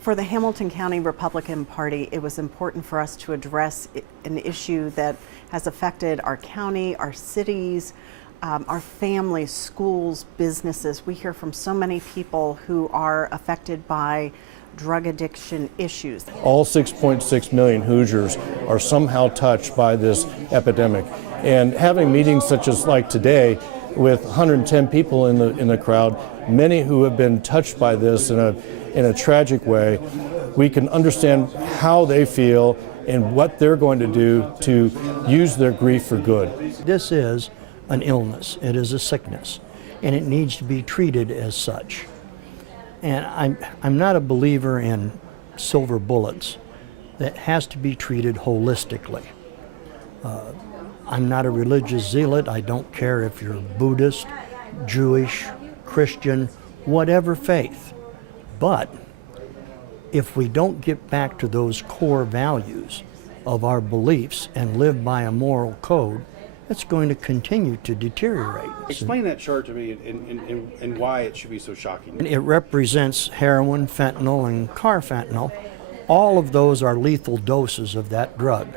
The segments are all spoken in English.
For the Hamilton County Republican Party, it was important for us to address an issue that has affected our county, our cities, our families, schools, businesses. We hear from so many people who are affected by drug addiction issues. All 6.6 million Hoosiers are somehow touched by this epidemic. And having meetings such as like today with 110 people in the crowd, many who have been touched by this in a tragic way, we can understand how they feel and what they're going to do to use their grief for good. This is an illness, it is a sickness, and it needs to be treated as such. And I'm not a believer in silver bullets. That has to be treated holistically. I'm not a religious zealot. I don't care if you're Buddhist, Jewish, Christian, whatever faith. But if we don't get back to those core values of our beliefs and live by a moral code, it's going to continue to deteriorate. Explain that chart to me and why it should be so shocking. It represents heroin, fentanyl, and carfentanil. All of those are lethal doses of that drug.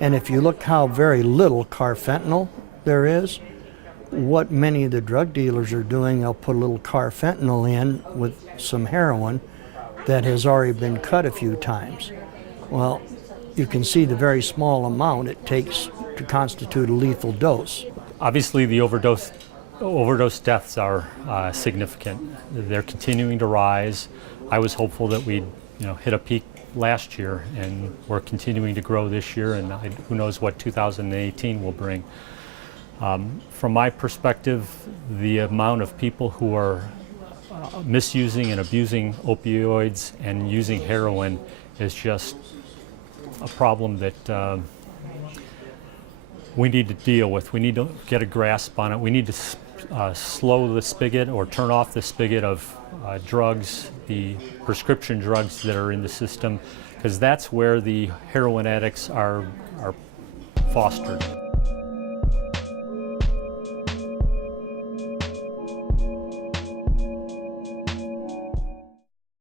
And if you look how very little carfentanil there is, what many of the drug dealers are doing, they'll put a little carfentanil in with some heroin that has already been cut a few times. Well, you can see the very small amount it takes to constitute a lethal dose. Obviously, the overdose deaths are significant. They're continuing to rise. I was hopeful that we'd hit a peak last year, and we're continuing to grow this year, and who knows what 2018 will bring. From my perspective, the amount of people who are misusing and abusing opioids and using heroin is just a problem that we need to deal with. We need to get a grasp on it. We need to slow the spigot or turn off the spigot of drugs, the prescription drugs that are in the system, because that's where the heroin addicts are fostered.